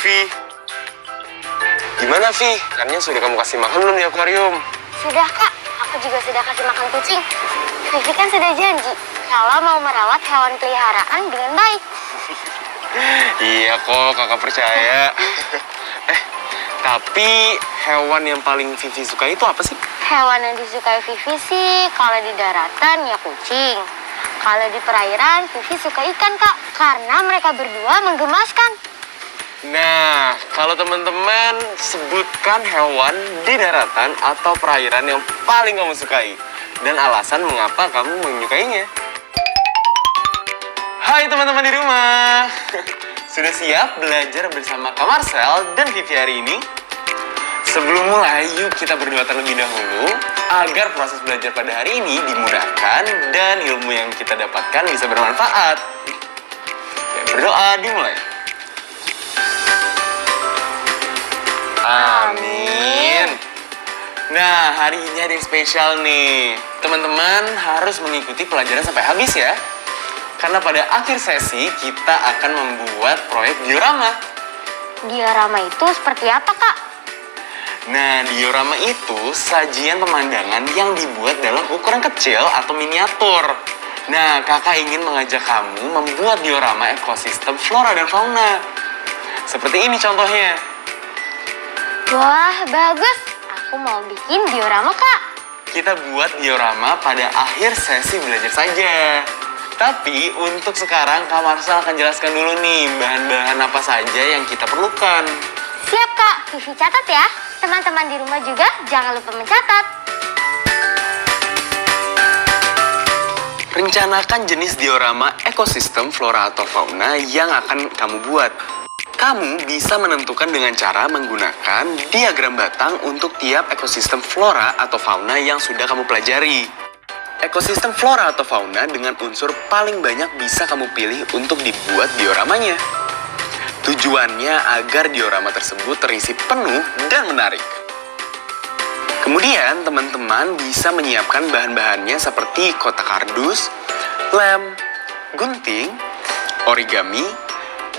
Vivi. Gimana, Vi? Ikannya sudah kamu kasih makan belum di akuarium? Sudah, Kak. Aku juga sudah kasih makan kucing. Vivi kan sudah janji kalau mau merawat hewan peliharaan dengan baik. Iya kok, kakak percaya. Tapi hewan yang paling Vivi suka itu apa sih? Hewan yang disukai Vivi sih, kalau di daratan ya kucing. Kalau di perairan, Vivi suka ikan, Kak. Karena mereka berdua menggemaskan. Nah, kalau teman-teman sebutkan hewan di daratan atau perairan yang paling kamu sukai. Dan alasan mengapa kamu menyukainya. Hai teman-teman di rumah. Sudah siap belajar bersama Kak Marcel dan Vivi hari ini? Sebelum mulai, yuk kita berdoa terlebih dahulu agar proses belajar pada hari ini dimudahkan dan ilmu yang kita dapatkan bisa bermanfaat. Ya, berdoa dimulai. Amin. Nah, hari ini ada yang spesial nih. Teman-teman harus mengikuti pelajaran sampai habis ya. Karena pada akhir sesi kita akan membuat proyek diorama. Diorama itu seperti apa, Kak? Nah, diorama itu sajian pemandangan yang dibuat dalam ukuran kecil atau miniatur. Nah, kakak ingin mengajak kamu membuat diorama ekosistem flora dan fauna. Seperti ini contohnya. Wah, bagus. Aku mau bikin diorama, Kak. Kita buat diorama pada akhir sesi belajar saja. Tapi untuk sekarang Kak Marcel akan jelaskan dulu nih bahan-bahan apa saja yang kita perlukan. Siap, Kak. Vivi catat ya. Teman-teman di rumah juga jangan lupa mencatat. Rencanakan jenis diorama ekosistem flora atau fauna yang akan kamu buat. Kamu bisa menentukan dengan cara menggunakan diagram batang untuk tiap ekosistem flora atau fauna yang sudah kamu pelajari. Ekosistem flora atau fauna dengan unsur paling banyak bisa kamu pilih untuk dibuat dioramanya. Tujuannya agar diorama tersebut terisi penuh dan menarik. Kemudian teman-teman bisa menyiapkan bahan-bahannya seperti kotak kardus, lem, gunting, origami,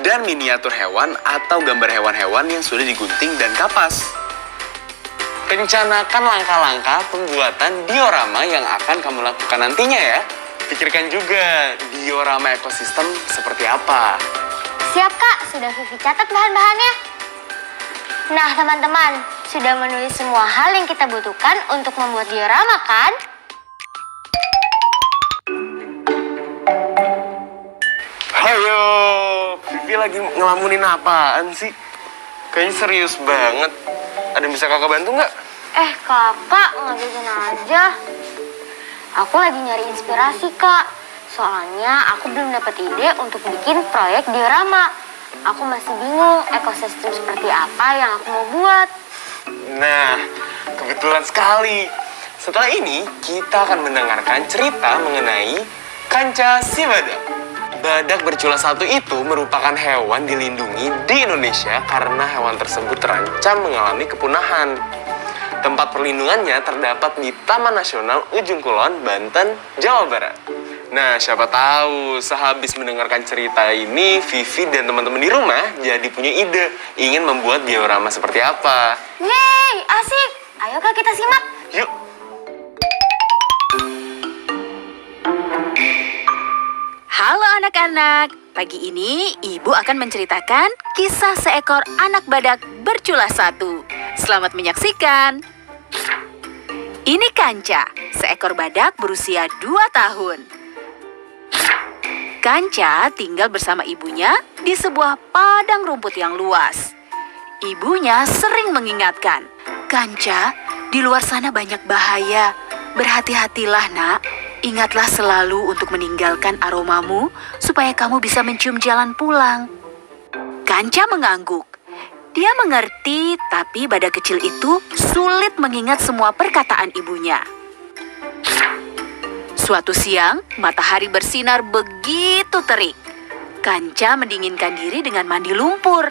dan miniatur hewan atau gambar hewan-hewan yang sudah digunting dan kapas. Rencanakan langkah-langkah pembuatan diorama yang akan kamu lakukan nantinya ya. Pikirkan juga diorama ekosistem seperti apa. Siap, Kak. Sudah Vivi catat bahan-bahannya. Nah, teman-teman, sudah menulis semua hal yang kita butuhkan untuk membuat diorama, kan? Hayo, Vivi lagi ngelamunin apaan sih? Kayaknya serius banget. Ada yang bisa kakak bantu nggak? Kakak, ngagetin aja. Aku lagi nyari inspirasi, Kak. Soalnya aku belum dapat ide untuk bikin proyek diorama. Aku masih bingung ekosistem seperti apa yang aku mau buat. Nah, kebetulan sekali. Setelah ini, kita akan mendengarkan cerita mengenai Kanca si Badak. Badak bercula satu itu merupakan hewan dilindungi di Indonesia karena hewan tersebut terancam mengalami kepunahan. Tempat perlindungannya terdapat di Taman Nasional Ujung Kulon, Banten, Jawa Barat. Nah, siapa tahu sehabis mendengarkan cerita ini, Vivi dan teman-teman di rumah jadi punya ide ingin membuat diorama seperti apa. Yeay, asik. Ayo, Kak, kita simak. Yuk. Halo anak-anak, pagi ini ibu akan menceritakan kisah seekor anak badak bercula satu. Selamat menyaksikan. Ini Kanca, seekor badak berusia 2 tahun. Kanca tinggal bersama ibunya di sebuah padang rumput yang luas. Ibunya sering mengingatkan, "Kanca, di luar sana banyak bahaya. Berhati-hatilah, Nak. Ingatlah selalu untuk meninggalkan aromamu supaya kamu bisa mencium jalan pulang." Kanca mengangguk. Dia mengerti, tapi badak kecil itu sulit mengingat semua perkataan ibunya. Suatu siang, matahari bersinar begitu terik. Kanca mendinginkan diri dengan mandi lumpur.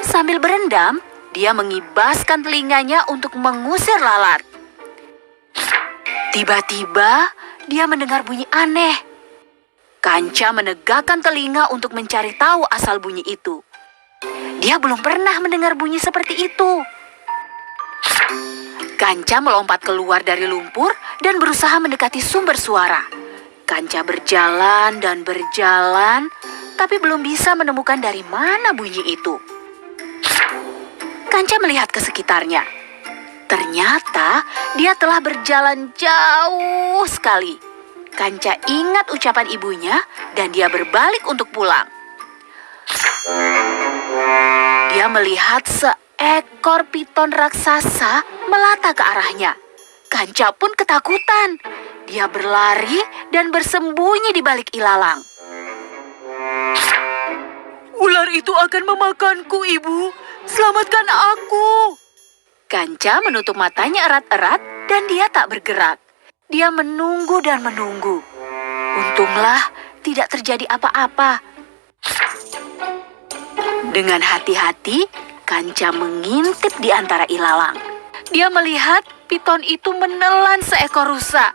Sambil berendam, dia mengibaskan telinganya untuk mengusir lalat. Tiba-tiba, dia mendengar bunyi aneh. Kanca menegakkan telinga untuk mencari tahu asal bunyi itu. Dia belum pernah mendengar bunyi seperti itu. Kanca melompat keluar dari lumpur dan berusaha mendekati sumber suara. Kanca berjalan dan berjalan, tapi belum bisa menemukan dari mana bunyi itu. Kanca melihat ke sekitarnya. Ternyata dia telah berjalan jauh sekali. Kanca ingat ucapan ibunya dan dia berbalik untuk pulang. Dia melihat seekor piton raksasa melata ke arahnya. Kanca pun ketakutan. Dia berlari dan bersembunyi di balik ilalang. Ular itu akan memakanku, Ibu. Selamatkan aku. Kanca menutup matanya erat-erat dan dia tak bergerak. Dia menunggu dan menunggu. Untunglah tidak terjadi apa-apa. Dengan hati-hati, Kanca mengintip di antara ilalang. Dia melihat piton itu menelan seekor rusa.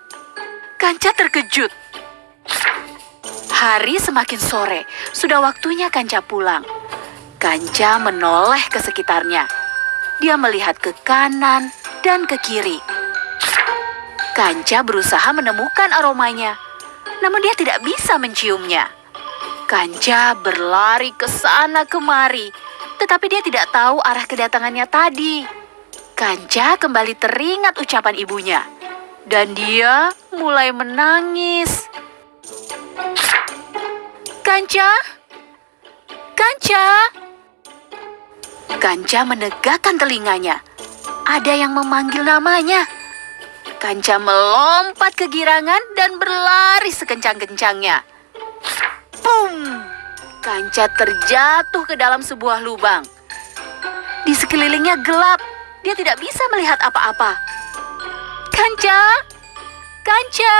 Kanca terkejut. Hari semakin sore, sudah waktunya Kanca pulang. Kanca menoleh ke sekitarnya. Dia melihat ke kanan dan ke kiri. Kanca berusaha menemukan aromanya, namun dia tidak bisa menciumnya. Kanca berlari ke sana kemari, tetapi dia tidak tahu arah kedatangannya tadi. Kanca kembali teringat ucapan ibunya, dan dia mulai menangis. Kanca! Kanca! Kanca menegakkan telinganya. Ada yang memanggil namanya. Kanca melompat kegirangan dan berlari sekencang-kencangnya. Boom! Kanca terjatuh ke dalam sebuah lubang. Di sekelilingnya gelap. Dia tidak bisa melihat apa-apa. Kanca! Kanca!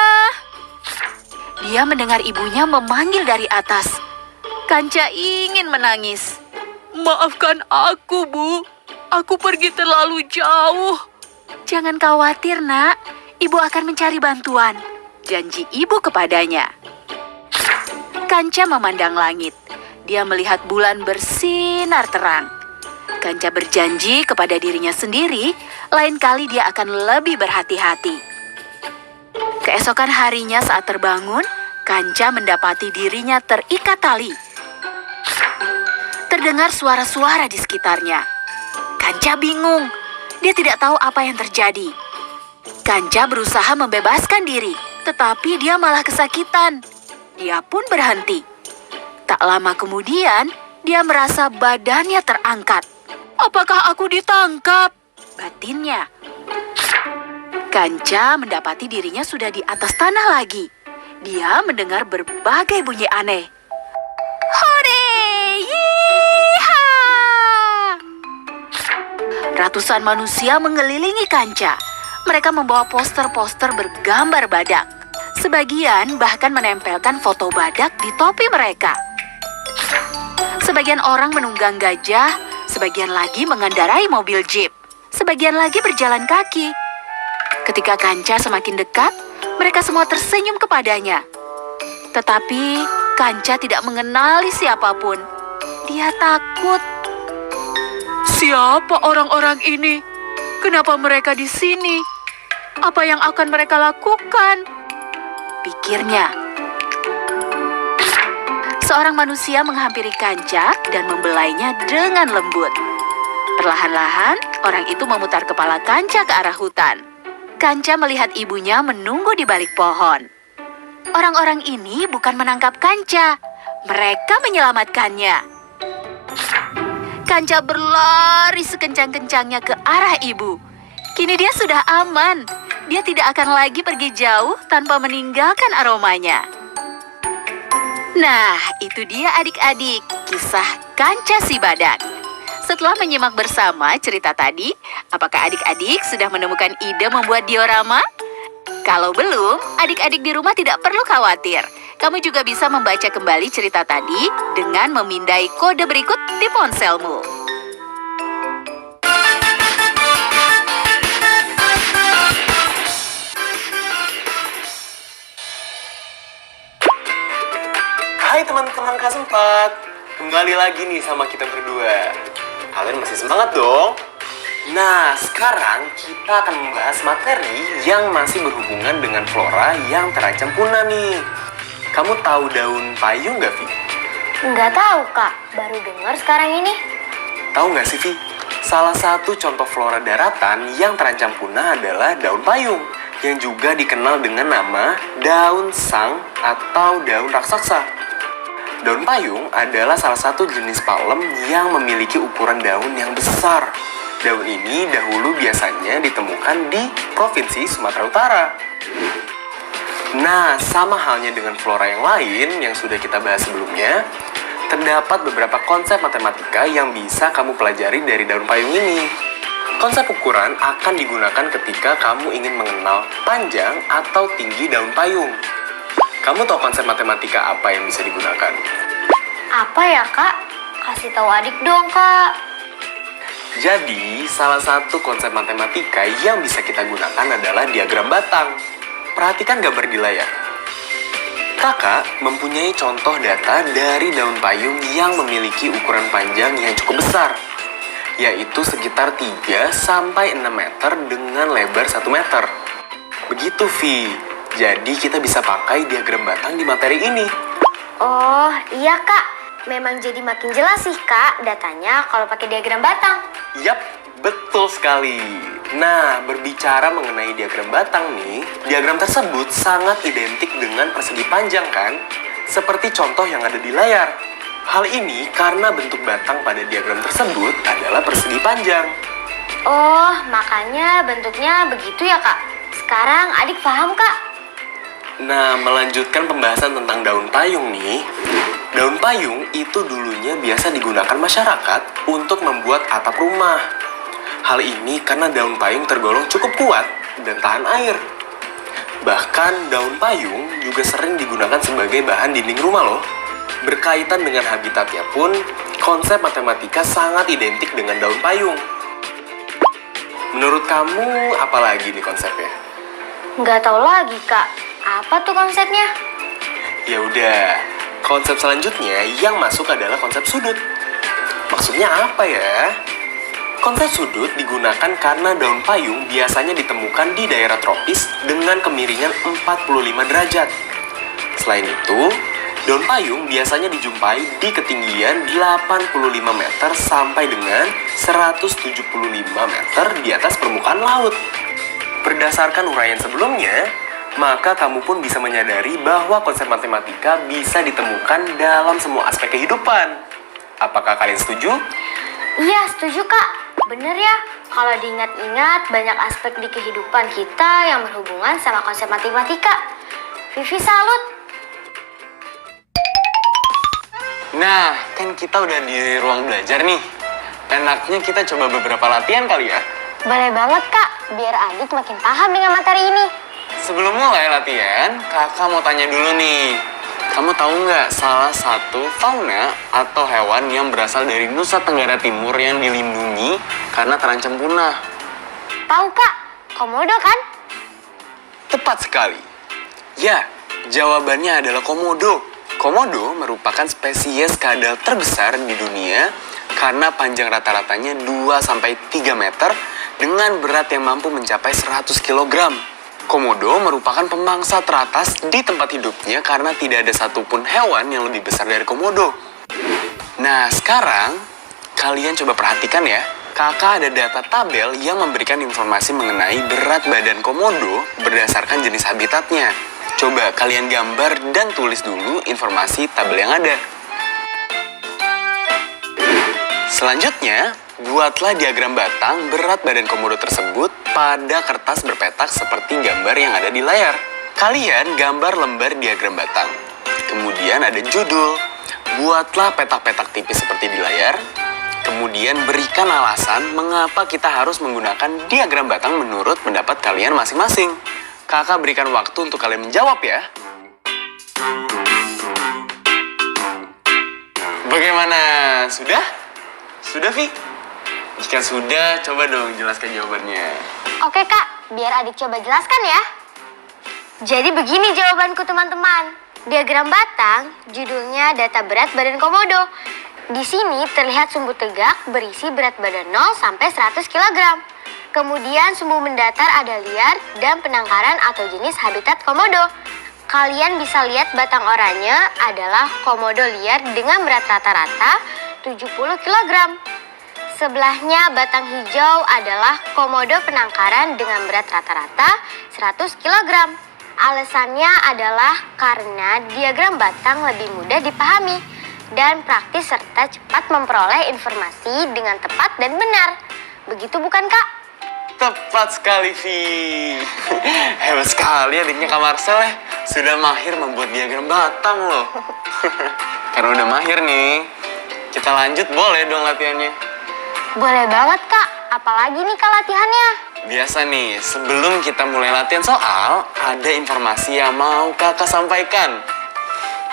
Dia mendengar ibunya memanggil dari atas. Kanca ingin menangis. Maafkan aku, Bu. Aku pergi terlalu jauh. Jangan khawatir, Nak. Ibu akan mencari bantuan. Janji ibu kepadanya. Kanca memandang langit. Dia melihat bulan bersinar terang. Kanca berjanji kepada dirinya sendiri, lain kali dia akan lebih berhati-hati. Keesokan harinya saat terbangun, Kanca mendapati dirinya terikat tali. Terdengar suara-suara di sekitarnya. Kanca bingung. Dia tidak tahu apa yang terjadi. Kanca berusaha membebaskan diri, tetapi dia malah kesakitan. Dia pun berhenti. Tak lama kemudian, dia merasa badannya terangkat. Apakah aku ditangkap? Batinnya. Kanca mendapati dirinya sudah di atas tanah lagi. Dia mendengar berbagai bunyi aneh. Hore! Yeeha! Ratusan manusia mengelilingi Kanca. Mereka membawa poster-poster bergambar badak. Sebagian bahkan menempelkan foto badak di topi mereka. Sebagian orang menunggang gajah, sebagian lagi mengendarai mobil jeep, sebagian lagi berjalan kaki. Ketika Kanca semakin dekat, mereka semua tersenyum kepadanya. Tetapi Kanca tidak mengenali siapapun. Dia takut. Siapa orang-orang ini? Kenapa mereka di sini? Apa yang akan mereka lakukan? Pikirnya. Seorang manusia menghampiri Kanca dan membelainya dengan lembut. Perlahan-lahan, orang itu memutar kepala Kanca ke arah hutan. Kanca melihat ibunya menunggu di balik pohon. Orang-orang ini bukan menangkap Kanca. Mereka menyelamatkannya. Kanca berlari sekencang-kencangnya ke arah ibu. Kini dia sudah aman. Dia tidak akan lagi pergi jauh tanpa meninggalkan aromanya. Nah, itu dia adik-adik, kisah Kanca si Badak. Setelah menyimak bersama cerita tadi, apakah adik-adik sudah menemukan ide membuat diorama? Kalau belum, adik-adik di rumah tidak perlu khawatir. Kamu juga bisa membaca kembali cerita tadi dengan memindai kode berikut di ponselmu. Hai teman-teman kelas 4. kembali lagi nih sama kita berdua. Kalian masih semangat dong? Nah, sekarang kita akan membahas materi yang masih berhubungan dengan flora yang terancam punah nih. Kamu tahu daun payung nggak, Vi? Nggak tahu, Kak. Baru dengar sekarang ini. Tahu nggak sih, Vi? Salah satu contoh flora daratan yang terancam punah adalah daun payung, yang juga dikenal dengan nama daun sang atau daun raksasa. Daun payung adalah salah satu jenis palem yang memiliki ukuran daun yang besar. Daun ini dahulu biasanya ditemukan di Provinsi Sumatera Utara. Nah, sama halnya dengan flora yang lain yang sudah kita bahas sebelumnya, terdapat beberapa konsep matematika yang bisa kamu pelajari dari daun payung ini. Konsep ukuran akan digunakan ketika kamu ingin mengenal panjang atau tinggi daun payung. Kamu tahu konsep matematika apa yang bisa digunakan? Apa ya, Kak? Kasih tahu adik dong, Kak. Jadi, salah satu konsep matematika yang bisa kita gunakan adalah diagram batang. Perhatikan gambar di layar. Kakak mempunyai contoh data dari daun payung yang memiliki ukuran panjang yang cukup besar, yaitu sekitar 3 sampai 6 meter dengan lebar 1 meter. Begitu, Vi. Jadi kita bisa pakai diagram batang di materi ini. Oh, iya, Kak. Memang jadi makin jelas sih, Kak, datanya kalau pakai diagram batang. Yap, betul sekali. Nah, berbicara mengenai diagram batang nih, diagram tersebut sangat identik dengan persegi panjang kan? Seperti contoh yang ada di layar. Hal ini karena bentuk batang pada diagram tersebut adalah persegi panjang. Oh, makanya bentuknya begitu ya, Kak. Sekarang adik paham, Kak. Nah, melanjutkan pembahasan tentang daun payung nih. Daun payung itu dulunya biasa digunakan masyarakat untuk membuat atap rumah. Hal ini karena daun payung tergolong cukup kuat dan tahan air. Bahkan daun payung juga sering digunakan sebagai bahan dinding rumah loh. Berkaitan dengan habitatnya pun, konsep matematika sangat identik dengan daun payung. Menurut kamu, apa lagi nih konsepnya? Nggak tahu lagi, Kak. Apa tuh konsepnya? Ya udah, konsep selanjutnya yang masuk adalah konsep sudut. Maksudnya apa ya? Konsep sudut digunakan karena daun payung biasanya ditemukan di daerah tropis dengan kemiringan 45 derajat. Selain itu, daun payung biasanya dijumpai di ketinggian 85 meter sampai dengan 175 meter di atas permukaan laut. Berdasarkan uraian sebelumnya, maka kamu pun bisa menyadari bahwa konsep matematika bisa ditemukan dalam semua aspek kehidupan. Apakah kalian setuju? Iya, setuju, Kak. Bener ya, kalau diingat-ingat banyak aspek di kehidupan kita yang berhubungan sama konsep matematika. Vivi salut. Nah, kan kita udah di ruang belajar nih. Enaknya kita coba beberapa latihan kali ya? Boleh banget, Kak. Biar adik makin paham dengan materi ini. Sebelum mulai latihan, kakak mau tanya dulu nih. Kamu tahu nggak salah satu fauna atau hewan yang berasal dari Nusa Tenggara Timur yang dilindungi karena terancam punah? Tahu, Kak? Komodo kan? Tepat sekali. Ya, jawabannya adalah komodo. Komodo merupakan spesies kadal terbesar di dunia karena panjang rata-ratanya 2-3 meter dengan berat yang mampu mencapai 100 kg. Komodo merupakan pemangsa teratas di tempat hidupnya karena tidak ada satupun hewan yang lebih besar dari komodo. Nah, sekarang kalian coba perhatikan ya. Kakak ada data tabel yang memberikan informasi mengenai berat badan komodo berdasarkan jenis habitatnya. Coba kalian gambar dan tulis dulu informasi tabel yang ada. Selanjutnya, buatlah diagram batang berat badan komodo tersebut pada kertas berpetak seperti gambar yang ada di layar. Kalian gambar lembar diagram batang. Kemudian ada judul. Buatlah petak-petak tipis seperti di layar. Kemudian berikan alasan mengapa kita harus menggunakan diagram batang menurut pendapat kalian masing-masing. Kakak berikan waktu untuk kalian menjawab ya. Bagaimana? Sudah? Sudah, Vi? Jika sudah, coba dong jelaskan jawabannya. Oke, Kak. Biar adik coba jelaskan ya. Jadi begini jawabanku, teman-teman. Diagram batang judulnya data berat badan komodo. Di sini terlihat sumbu tegak berisi berat badan 0 sampai 100 kg. Kemudian sumbu mendatar ada liar dan penangkaran atau jenis habitat komodo. Kalian bisa lihat batang oranye adalah komodo liar dengan berat rata-rata 70 kg. Sebelahnya batang hijau adalah komodo penangkaran dengan berat rata-rata 100 kg. Alasannya adalah karena diagram batang lebih mudah dipahami dan praktis serta cepat memperoleh informasi dengan tepat dan benar. Begitu bukan, Kak? Tepat sekali, Vi. Hebat sekali adiknya Kak Marcel ya. Sudah mahir membuat diagram batang loh. Karena udah mahir nih, kita lanjut boleh dong latihannya? Boleh banget, Kak. Apalagi nih, Kak, latihannya? Biasa nih, sebelum kita mulai latihan soal, ada informasi yang mau kakak sampaikan.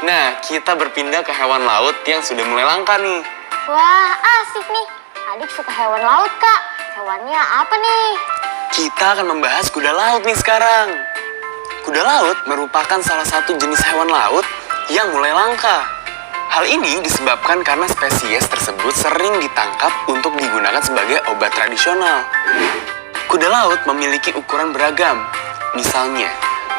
Nah, kita berpindah ke hewan laut yang sudah mulai langka nih. Wah, asik nih. Adik suka hewan laut, Kak. Hewannya apa nih? Kita akan membahas kuda laut nih sekarang. Kuda laut merupakan salah satu jenis hewan laut yang mulai langka. Hal ini disebabkan karena spesies tersebut sering ditangkap untuk digunakan sebagai obat tradisional. Kuda laut memiliki ukuran beragam. Misalnya,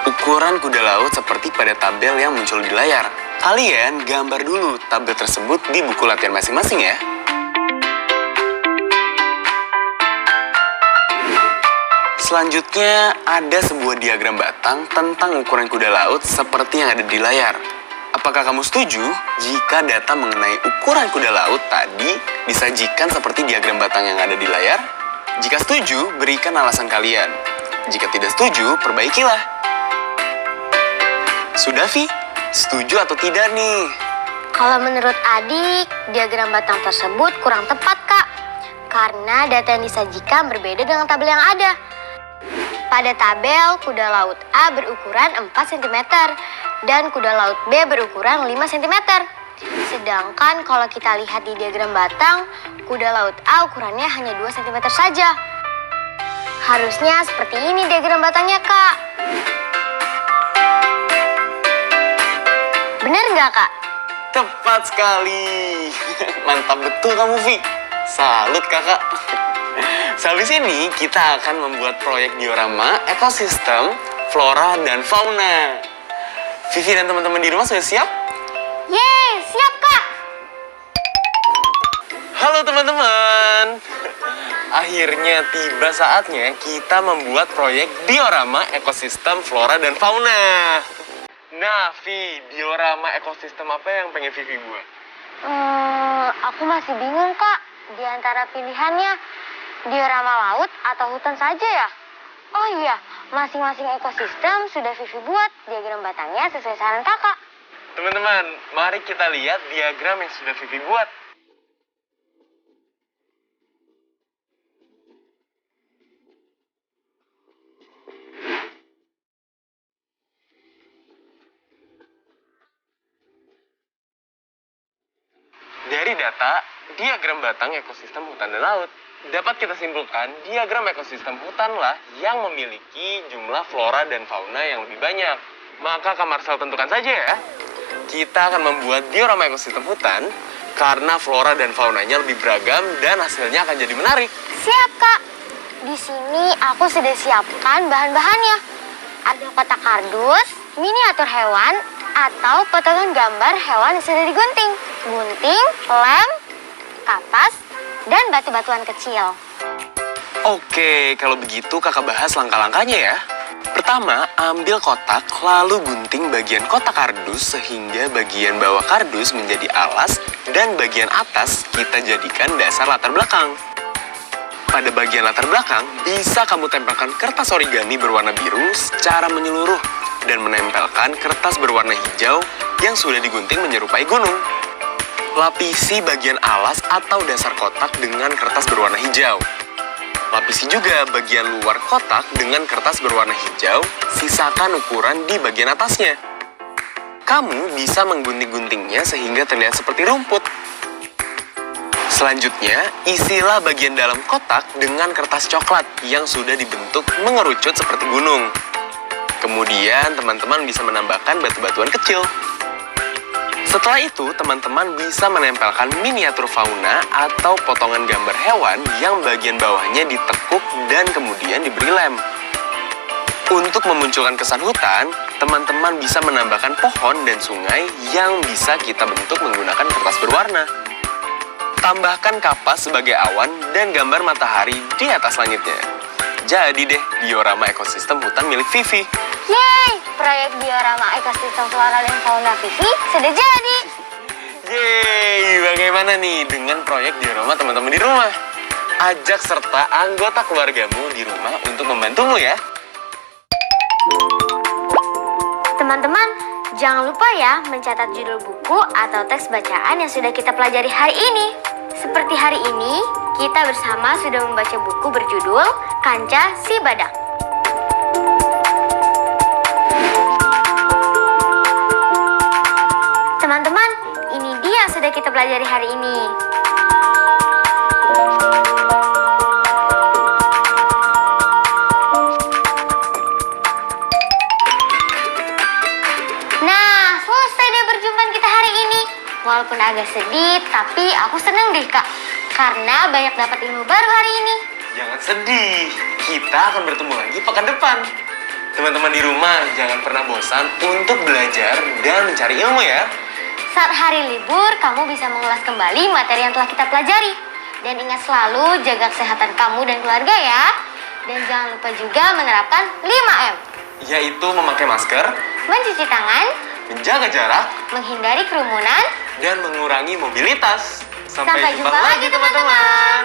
ukuran kuda laut seperti pada tabel yang muncul di layar. Kalian gambar dulu tabel tersebut di buku latihan masing-masing ya. Selanjutnya, ada sebuah diagram batang tentang ukuran kuda laut seperti yang ada di layar. Apakah kamu setuju jika data mengenai ukuran kuda laut tadi disajikan seperti diagram batang yang ada di layar? Jika setuju, berikan alasan kalian. Jika tidak setuju, perbaikilah. Sudah, Vi? Setuju atau tidak nih? Kalau menurut adik, diagram batang tersebut kurang tepat, Kak. Karena data yang disajikan berbeda dengan tabel yang ada. Pada tabel, kuda laut A berukuran 4 cm dan kuda laut B berukuran 5 cm. Sedangkan kalau kita lihat di diagram batang, kuda laut A ukurannya hanya 2 cm saja. Harusnya seperti ini diagram batangnya, Kak. Bener nggak, Kak? Tepat sekali. Mantap betul kamu, Vi. Salut, kakak. Sehabis ini, kita akan membuat proyek diorama ekosistem, flora, dan fauna. Vivi dan teman-teman di rumah sudah siap? Yeay, siap, Kak! Halo teman-teman. Akhirnya tiba saatnya kita membuat proyek diorama ekosistem, flora, dan fauna. Nah, Vi, diorama ekosistem apa yang pengen Vivi buat? Aku masih bingung, Kak. Di antara pilihannya, diorama laut atau hutan saja ya? Oh iya, masing-masing ekosistem sudah Vivi buat diagram batangnya sesuai saran kakak. Teman-teman, mari kita lihat diagram yang sudah Vivi buat. Dari data diagram batang ekosistem hutan dan laut, dapat kita simpulkan diagram ekosistem hutanlah yang memiliki jumlah flora dan fauna yang lebih banyak. Maka Kak Marcel tentukan saja ya. Kita akan membuat diorama ekosistem hutan karena flora dan faunanya lebih beragam dan hasilnya akan jadi menarik. Siap, Kak. Di sini aku sudah siapkan bahan-bahannya. Ada kotak kardus, miniatur hewan, atau potongan gambar hewan yang sudah digunting. Gunting, lem, kapas, dan batu-batuan kecil. Oke, kalau begitu kakak bahas langkah-langkahnya ya. Pertama, ambil kotak lalu gunting bagian kotak kardus sehingga bagian bawah kardus menjadi alas dan bagian atas kita jadikan dasar latar belakang. Pada bagian latar belakang, bisa kamu tempelkan kertas origami berwarna biru secara menyeluruh dan menempelkan kertas berwarna hijau yang sudah digunting menyerupai gunung. Lapisi bagian alas atau dasar kotak dengan kertas berwarna hijau. Lapisi juga bagian luar kotak dengan kertas berwarna hijau, sisakan ukuran di bagian atasnya. Kamu bisa menggunting-guntingnya sehingga terlihat seperti rumput. Selanjutnya, isilah bagian dalam kotak dengan kertas coklat yang sudah dibentuk mengerucut seperti gunung. Kemudian teman-teman bisa menambahkan batu-batuan kecil. Setelah itu, teman-teman bisa menempelkan miniatur fauna atau potongan gambar hewan yang bagian bawahnya ditekuk dan kemudian diberi lem. Untuk memunculkan kesan hutan, teman-teman bisa menambahkan pohon dan sungai yang bisa kita bentuk menggunakan kertas berwarna. Tambahkan kapas sebagai awan dan gambar matahari di atas langitnya. Jadi deh, diorama ekosistem hutan milik Vivi. Yeay, proyek diorama ekosistem flora dan fauna Vivi sudah jadi. Yeay, bagaimana nih dengan proyek diorama teman-teman di rumah? Ajak serta anggota keluargamu di rumah untuk membantumu ya. Teman-teman, jangan lupa ya mencatat judul buku atau teks bacaan yang sudah kita pelajari hari ini. Seperti hari ini, kita bersama sudah membaca buku berjudul Kancah Si Badak. Teman-teman, ini dia yang sudah kita pelajari hari ini. Nah, selesai deh perjumpaan kita hari ini. Walaupun agak sedih, tapi aku seneng deh Kak. Karena banyak dapat ilmu baru hari ini. Jangan sedih, kita akan bertemu lagi pekan depan. Teman-teman di rumah, jangan pernah bosan untuk belajar dan mencari ilmu ya. Saat hari libur, kamu bisa mengulas kembali materi yang telah kita pelajari. Dan ingat selalu jaga kesehatan kamu dan keluarga ya. Dan jangan lupa juga menerapkan 5M. Yaitu memakai masker, Mencuci tangan, menjaga jarak, menghindari kerumunan. dan mengurangi mobilitas. Sampai jumpa lagi teman-teman.